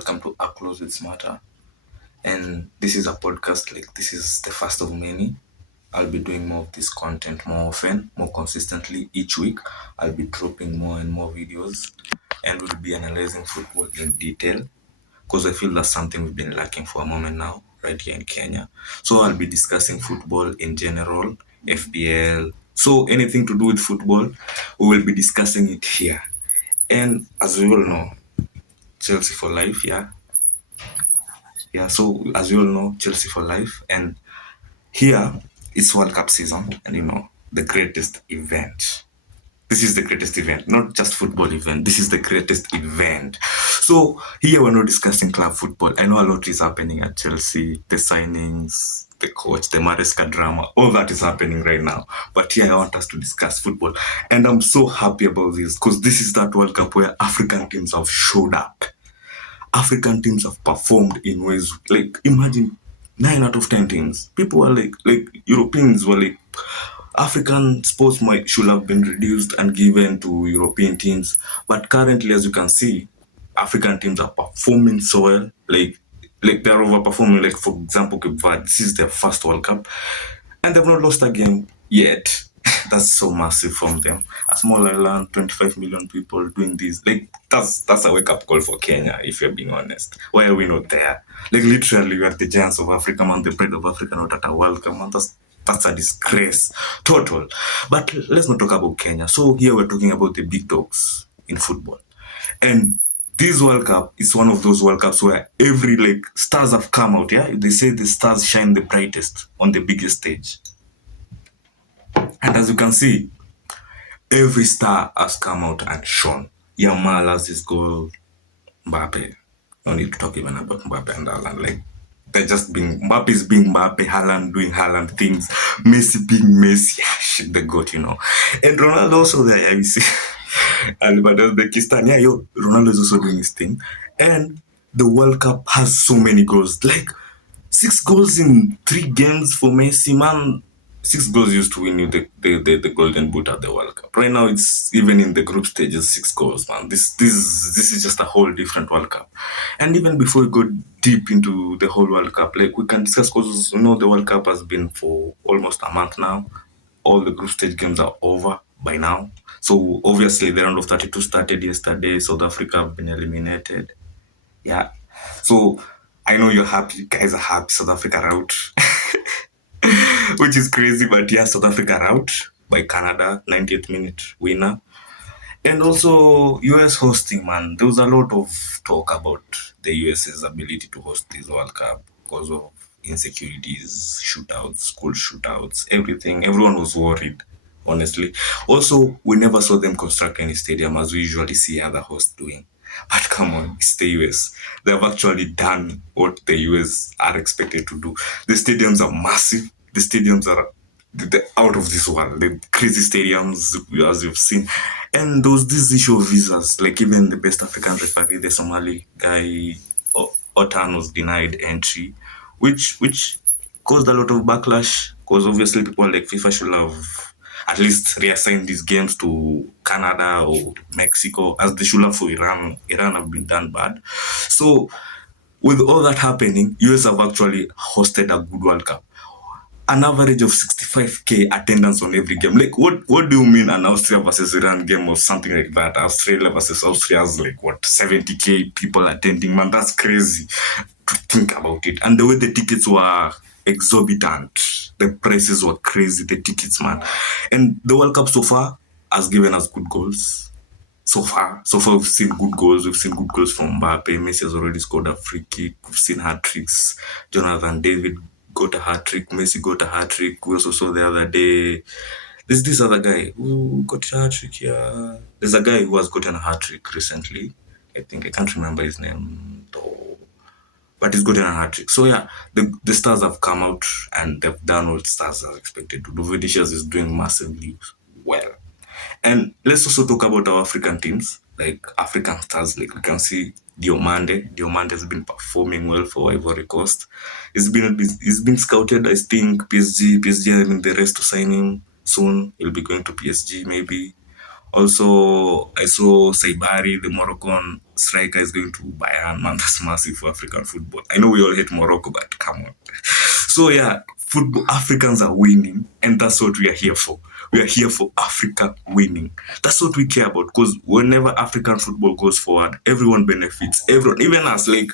welcome to Up Close with Smarter. And this is a podcast, like this is the first of many. I'll be doing more of this content more often, more consistently each week. I'll be dropping more and more videos and we'll be analyzing football in detail because I feel that's something we've been lacking for a moment now, right here in Kenya. So I'll be discussing football in general, FPL. So anything to do with football, we will be discussing it here. And as we all know, Chelsea for life, yeah. Yeah, so as you all know, Chelsea for life. And here, it's World Cup season, and the greatest event. This is the greatest event, not just football event. This is the greatest event. So here we're not discussing club football. I know a lot is happening at Chelsea, the signings, the coach, the Maresca drama, all that is happening right now. But here I want us to discuss football. And I'm so happy about this because this is that World Cup where African teams have showed up. African teams have performed in ways like imagine 9 out of 10 teams. People are like Europeans were like African sports should have been reduced and given to European teams. But currently, as you can see, African teams are performing so well. Like they're overperforming. Like for example, Cape Verde, this is their first World Cup, and they've not lost a game yet. That's so massive from them. A small island, 25 million people doing this. Like that's a wake up call for Kenya, if you're being honest. Why are we not there? Like literally, we are the giants of Africa, man, the pride of Africa, not at a World Cup, man. That's a disgrace, total. But let's not talk about Kenya. So here we're talking about the big dogs in football, and this World Cup is one of those World Cups where every stars have come out. Yeah, they say the stars shine the brightest on the biggest stage. And as you can see, every star has come out and shone. Yamal has this goal. Mbappe. No need to talk even about Mbappe and Haaland. Like, they're just being... Mbappe's being Mbappe, Haaland doing Haaland things. Messi being Messi. Shit, the goat, And Ronaldo also there, yeah, you see. And but that's Uzbekistan. Yeah, Ronaldo is also doing his thing. And the World Cup has so many goals. Like, 6 goals in 3 games for Messi, man. 6 goals used to win you the golden boot at the World Cup. Right now, it's even in the group stages, 6 goals, man. This is just a whole different World Cup. And even before we go deep into the whole World Cup, like we can discuss because the World Cup has been for almost a month now. All the group stage games are over by now. So obviously the round of 32 started yesterday. South Africa have been eliminated. Yeah. So I know you're happy. You guys are happy. South Africa are out. Which is crazy, but yeah, South Africa are out by Canada, 90th minute winner. And also, US hosting, man. There was a lot of talk about the US's ability to host this World Cup because of insecurities, shootouts, school shootouts, everything. Everyone was worried, honestly. Also, we never saw them construct any stadium as we usually see other hosts doing. But come on, it's the US. They have actually done what the US are expected to do. The stadiums are massive. The stadiums are out of this world. The crazy stadiums, as you've seen. And there was this issue of visas. Like even the best African referee, the Somali guy, Otan, was denied entry, which caused a lot of backlash. Because obviously people like FIFA should have at least reassigned these games to Canada or Mexico, as they should have for Iran. Iran have been done bad. So with all that happening, US have actually hosted a good World Cup. An average of 65k attendance on every game. Like, what do you mean an Austria versus Iran game or something like that? Australia versus Austria has 70k people attending. Man, that's crazy to think about it. And the way the tickets were exorbitant. The prices were crazy, the tickets, man. And the World Cup so far has given us good goals. So far we've seen good goals. We've seen good goals from Mbappe. Messi has already scored a free kick. We've seen hat-tricks. Jonathan David got a hat-trick. Messi got a hat-trick. We also saw the other day. There's this other guy who got a hat-trick here. There's a guy who has gotten a hat-trick recently. I think I can't remember his name though. But he's gotten a hat-trick. So yeah, the stars have come out and they've done what stars are expected to do. Vinicius is doing massively well. And let's also talk about our African teams, like African stars. Like we can see Diomande. Diomande has been performing well for Ivory Coast. He's been scouted. I think PSG. I mean the rest to sign him soon. He'll be going to PSG maybe. Also, I saw Saibari, the Moroccan striker, is going to Bayern. Man, that's massive for African football. I know we all hate Morocco, but come on. So yeah, football Africans are winning, and that's what we are here for. We are here for Africa winning. That's what we care about. Because whenever African football goes forward, everyone benefits. Everyone, even us. Like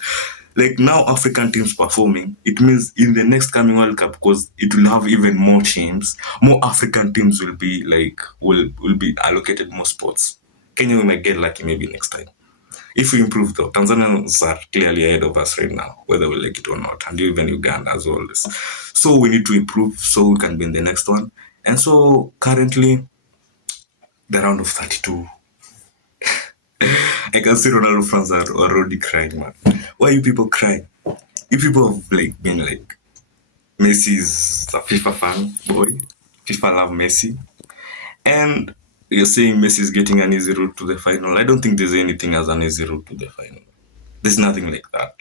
now, African teams performing. It means in the next coming World Cup, because it will have even more teams. More African teams will be will be allocated more spots. Kenya, we might get lucky maybe next time. If we improve though, Tanzanians are clearly ahead of us right now, whether we like it or not, and even Uganda as well. So we need to improve so we can be in the next one. And so currently, the round of 32, I can see Ronaldo fans are already crying, man. Why are you people crying? You people have like been like, Messi is a FIFA fan, boy. FIFA love Messi. And you're saying Messi is getting an easy route to the final. I don't think there's anything as an easy route to the final. There's nothing like that.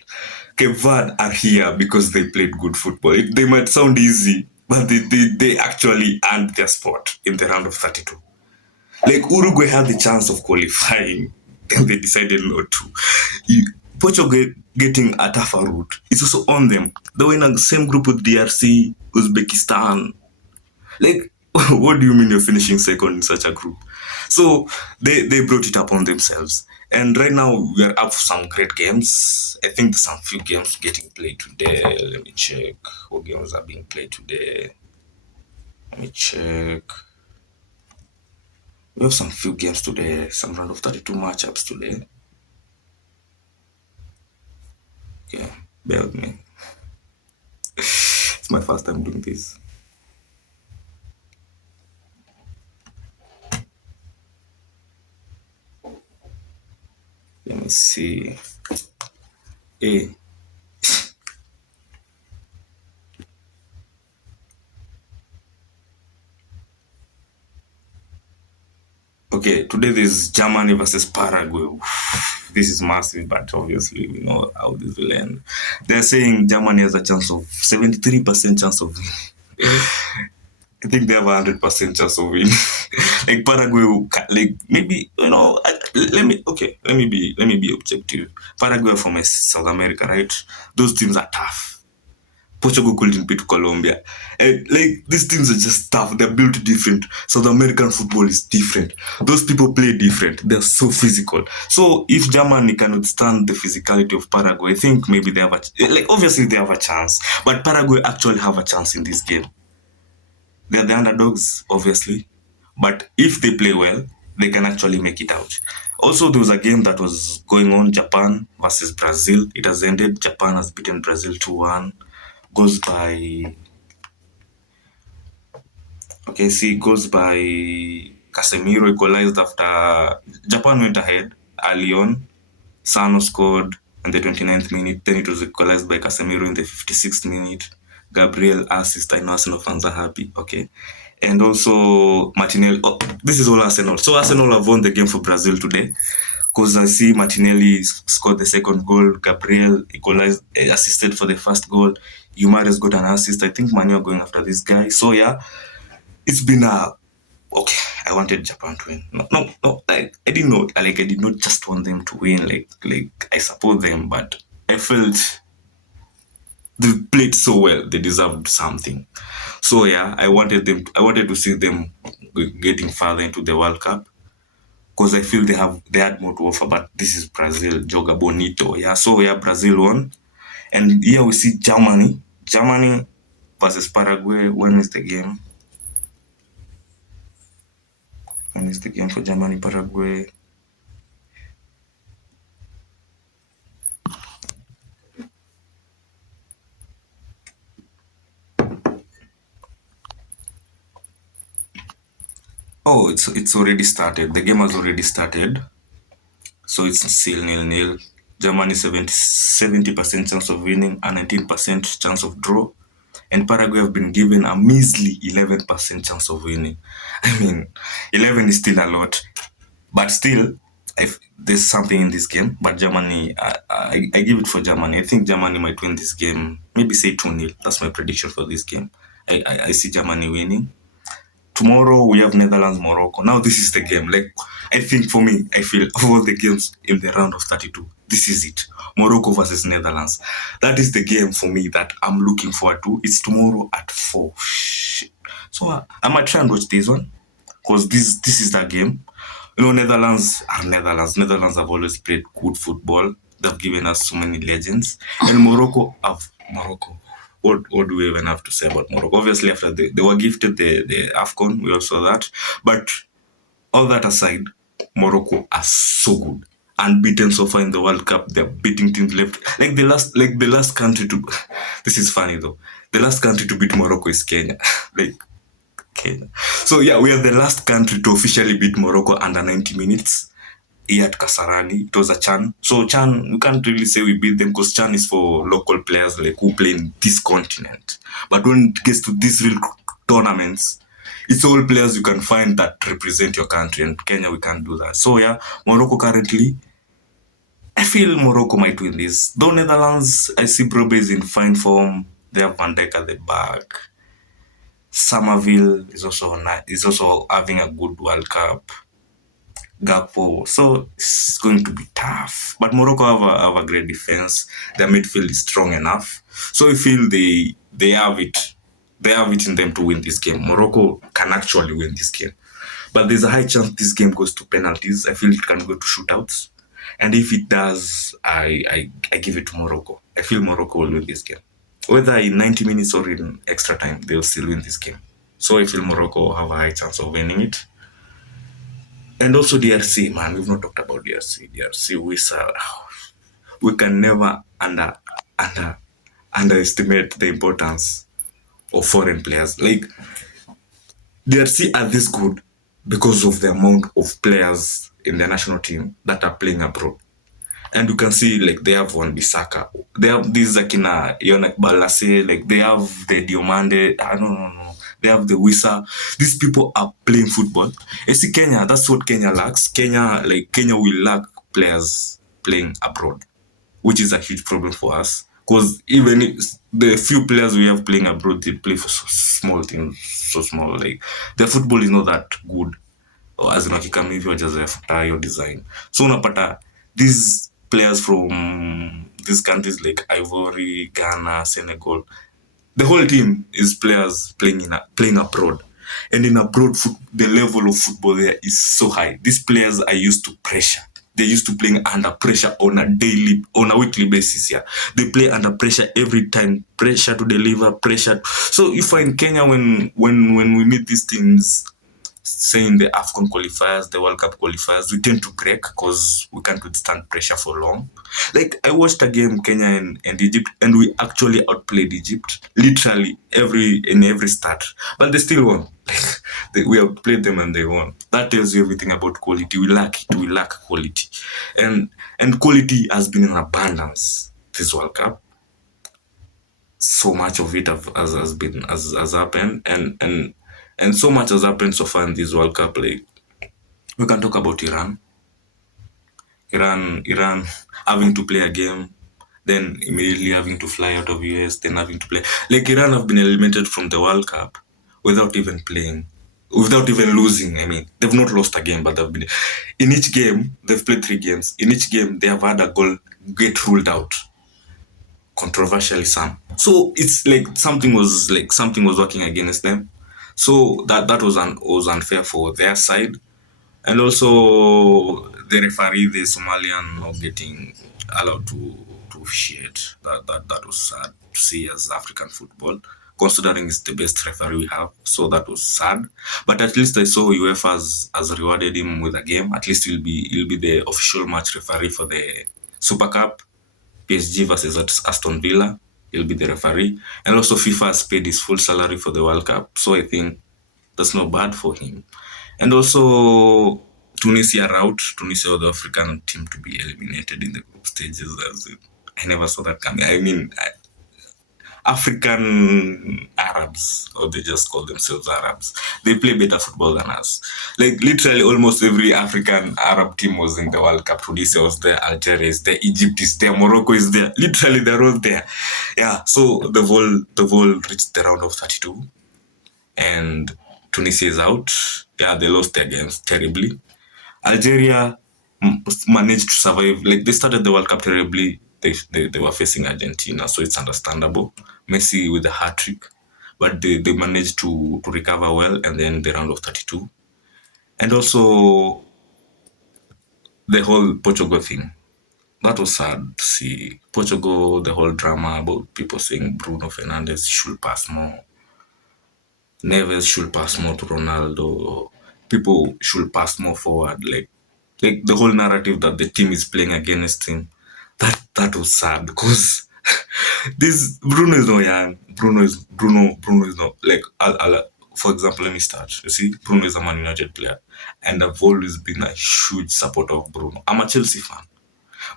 Cape Verde are here because they played good football. They might sound easy, but they actually earned their spot in the round of 32. Like Uruguay had the chance of qualifying, and they decided not to. Portugal getting a tougher route. It's also on them. They were in the same group with DRC, Uzbekistan. Like, what do you mean you're finishing second in such a group? So they brought it upon themselves. And right now we are up for some great games. I think there's some few games getting played today. Let me check what games are being played today. Let me check. We have some few games today, some round of 32 matchups today. Okay, bear with me. It's my first time doing this. Let me see. Hey. Okay, today there's Germany versus Paraguay. This is massive, but obviously we know how this will end. They're saying Germany has a chance of 73% chance of winning. I think they have 100% chance of winning. Like Paraguay, like maybe let me be objective. Paraguay from South America, right? Those teams are tough. Portugal couldn't beat Colombia. And like these teams are just tough. They're built different. South American football is different. Those people play different. They're so physical. So if Germany can withstand the physicality of Paraguay, I think maybe they have obviously they have a chance. But Paraguay actually have a chance in this game. They're the underdogs, obviously. But if they play well, they can actually make it out. Also, there was a game that was going on, Japan versus Brazil. It has ended. Japan has beaten Brazil 2-1. Goes by goes by Casemiro equalized after Japan went ahead early on. Sano scored in the 29th minute. Then it was equalized by Casemiro in the 56th minute. Gabriel assist. I know Arsenal fans are happy. Okay. And also Martinelli. Oh, this is all Arsenal. So Arsenal have won the game for Brazil today. Because I see Martinelli scored the second goal. Gabriel equalized, assisted for the first goal. Umares got an assist. I think Manu are going after this guy. So yeah, it's been okay. I wanted Japan to win. No. Like I didn't know. Like I did not just want them to win. Like I support them, but I felt they played so well. They deserved something. So yeah, I wanted to see them getting further into the World Cup because I feel they had more to offer. But this is Brazil, Joga Bonito. Yeah, so yeah, Brazil won, and here we see Germany versus Paraguay. When is the game? When is the game for Germany, Paraguay? Oh, it's already started. The game has already started. So it's still 0-0. Germany 70% chance of winning, a 19% chance of draw. And Paraguay have been given a measly 11% chance of winning. I mean, 11 is still a lot. But still, if there's something in this game. But Germany, I give it for Germany. I think Germany might win this game. Maybe say 2-0. That's my prediction for this game. I see Germany winning. tomorrow we have Netherlands, Morocco. Now this is the game. Like, I think for me, I feel of all the games in the round of 32, this is it. Morocco versus Netherlands. That is the game for me that I'm looking forward to. It's tomorrow at 4. Shit. So I might try and watch this one because this is that game. You know, Netherlands are Netherlands. Netherlands have always played good football. They've given us so many legends. And Morocco. What do we even have to say about Morocco? Obviously, after they were gifted the AFCON, we all saw that. But all that aside, Morocco are so good. Unbeaten so far in the World Cup. They're beating teams left. Like the last country to this is funny though. The last country to beat Morocco is Kenya. like Kenya. So yeah, we are the last country to officially beat Morocco under 90 minutes here at Kasarani. It was a Chan. So Chan, we can't really say we beat them because Chan is for local players like who play in this continent. But when it gets to these real tournaments, it's all players you can find that represent your country. And Kenya, we can't do that. So yeah, Morocco currently, I feel Morocco might win this. Though Netherlands, I see Brobe is in fine form. They have Van Dijk at the back. Somerville is also having a good World Cup. Gakpo. So it's going to be tough. But Morocco have a great defense. Their midfield is strong enough. So I feel they have it. They have it in them to win this game. Morocco can actually win this game. But there's a high chance this game goes to penalties. I feel it can go to shootouts. And if it does, I give it to Morocco. I feel Morocco will win this game. Whether in 90 minutes or in extra time, they'll still win this game. So I feel Morocco will have a high chance of winning it. And also DRC, man, we've not talked about DRC. DRC, we can never underestimate the importance of foreign players. Like, DRC are this good because of the amount of players in the national team that are playing abroad. And you can see, like, they have one Bisaka. They have this Akina, Yonek Balase, like, they have the Diomande, I don't know. They have the Wisa. These people are playing football. You see, Kenya, that's what Kenya lacks. Kenya will lack players playing abroad, which is a huge problem for us. Because even if the few players we have playing abroad, they play for so small teams, so small. Like, their football is not that good. Or as in wakikama hivi wajazoefuta hiyo design. So unapata these players from these countries like Ivory, Ghana, Senegal, the whole team is players playing abroad. And in abroad, the level of football there is so high. These players are used to pressure. They're used to playing under pressure on a weekly basis. Yeah, they play under pressure every time. Pressure to deliver, pressure. So if in Kenya, when we meet these teams, saying the AFCON qualifiers, the World Cup qualifiers, we tend to break because we can't withstand pressure for long. Like, I watched a game, Kenya and Egypt, and we actually outplayed Egypt, literally in every start. But they still won. We outplayed them and they won. That tells you everything about quality. We lack quality. And quality has been in abundance this World Cup. So much of it has happened, and so much has happened so far in this World Cup. Like, we can talk about Iran having to play a game, then immediately having to fly out of US, then having to play. Like, Iran have been eliminated from the World Cup without even losing. I mean, they've not lost a game, but they've been in each game. They've played 3 games. In each game, they have had a goal get ruled out. Controversially, some. So it's like something was working against them. So that was unfair for their side. And also the referee, the Somalian, not getting allowed to officiate. That was sad to see as African football, considering it's the best referee we have. So that was sad. But at least I saw UEFA has rewarded him with a game. At least he'll be the official match referee for the Super Cup. PSG versus Aston Villa, he'll be the referee. And also FIFA has paid his full salary for the World Cup. So I think that's not bad for him. And also Tunisia route, Tunisia, the African team to be eliminated in the group stages. I never saw that coming. I mean, African Arabs, or they just call themselves Arabs, they play better football than us. Like, literally almost every African Arab team was in the World Cup. Tunisia was there, Algeria is there, Egypt is there, Morocco is there. Literally, they're all there. Yeah, so the ball reached the round of 32. And Tunisia is out. Yeah, they lost their games terribly. Algeria managed to survive. Like they started the World Cup terribly. They were facing Argentina, so it's understandable. Messi with a hat trick, but they managed to recover well, and then the round of 32, and also the whole Portugal thing. That was sad to see. Portugal, the whole drama about people saying Bruno Fernandes should pass more. Neves should pass more to Ronaldo. People should pass more forward. Like the whole narrative that the team is playing against him. That was sad because this Bruno is not young. Bruno is not like for example, let me start. You see, Bruno is a Man United player, and I've always been a huge supporter of Bruno. I'm a Chelsea fan.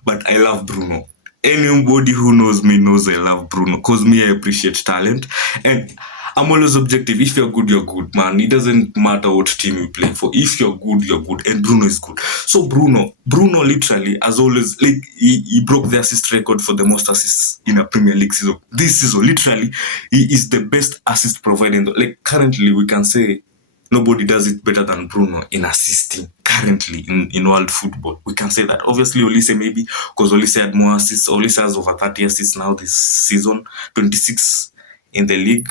But I love Bruno. Anybody who knows me knows I love Bruno because me, I appreciate talent. And I'm always objective. If you're good, man. It doesn't matter what team you play for. If you're good, you're good. And Bruno is good. So Bruno literally, as always, like he broke the assist record for the most assists in a Premier League season. This season, literally, he is the best assist provider. Like currently, we can say nobody does it better than Bruno in assisting currently in world football. We can say that. Obviously, Olise maybe, because Olise had more assists. Olise has over 30 assists now this season, 26 in the league.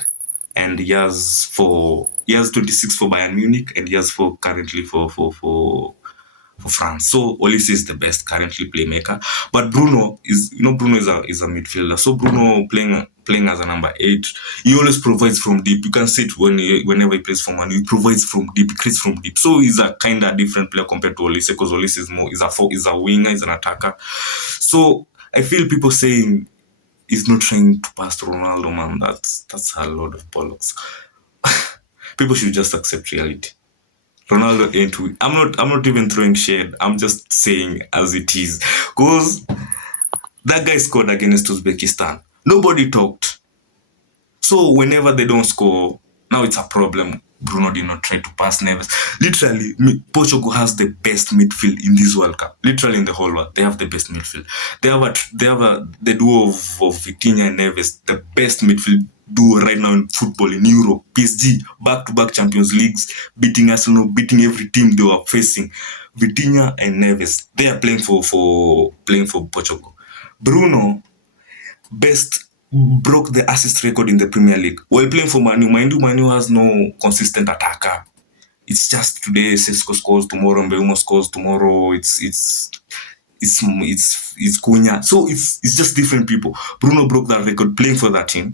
And he has 26 for Bayern Munich, and he has for currently for France. So Olise is the best currently playmaker. But Bruno is a midfielder. So Bruno playing as a number 8, he always provides from deep. You can see it whenever he plays for Man, he provides from deep, creates from deep. So he's a kind of different player compared to Olise because Olise is a winger, he's an attacker. So I feel people saying he's not trying to pass to Ronaldo, man. That's a lot of bollocks. People should just accept reality. Ronaldo ain't weak. I'm not even throwing shade. I'm just saying as it is. Because that guy scored against Uzbekistan. Nobody talked. So whenever they don't score, now it's a problem. Bruno did not try to pass Neves. Literally, Portugal has the best midfield in this World Cup. Literally in the whole world, they have the best midfield. They have the duo of Vitinha and Neves, the best midfield duo right now in football in Europe. PSG, back-to-back Champions Leagues, beating Arsenal, beating every team they were facing. Vitinha and Neves, they are playing for Portugal. Bruno broke the assist record in the Premier League while playing for Manu. Manu has no consistent attacker. It's just today Sesko scores, tomorrow Mbeumo scores, tomorrow it's Cunha. So it's just different people. Bruno broke that record playing for that team,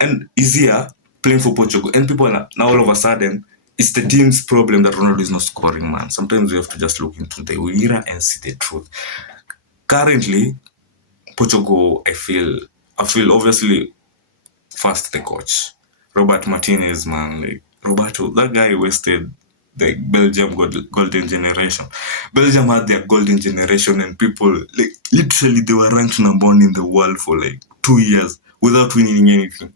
and is here playing for Portugal. And people are now all of a sudden it's the team's problem that Ronaldo is not scoring, man. Sometimes we have to just look into the era and see the truth. Currently, Portugal, I feel obviously first the coach, Robert Martinez, man. Like Roberto, that guy wasted the Belgium golden generation. Belgium had their golden generation, and people like literally they were ranked number 1 in the world for like 2 years without winning anything.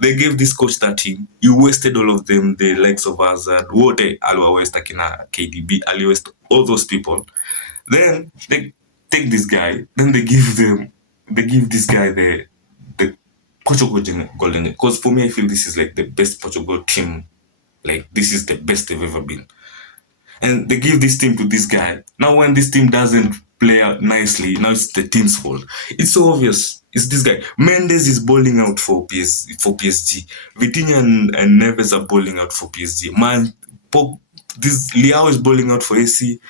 They gave this coach that team. He wasted all of them, the likes of Hazard, Alwa West, Akina, KDB, Ali West, all those people. Then they take this guy, then they give this guy the Portugal golden. Because for me, I feel this is like the best Portugal team. Like this is the best they've ever been. And they give this team to this guy. Now when this team doesn't play out nicely, now it's the team's fault. It's so obvious. It's this guy. Mendes is balling out for PSG. Vitinha and Neves are balling out for PSG. Man, this Leao is balling out for AC.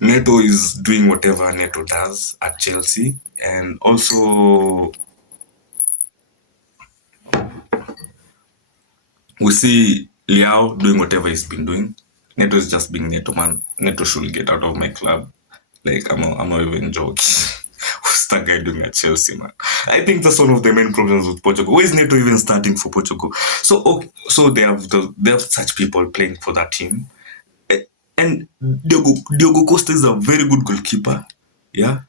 Neto is doing whatever Neto does at Chelsea. And also we see Leao doing whatever he's been doing. Neto is just being Neto, man. Neto should get out of my club. Like, I'm not even joking. What's that guy doing at Chelsea, man? I think that's one of the main problems with Portugal. Why is Neto even starting for Portugal? So they have such people playing for that team. And Diogo Costa is a very good goalkeeper. Yeah.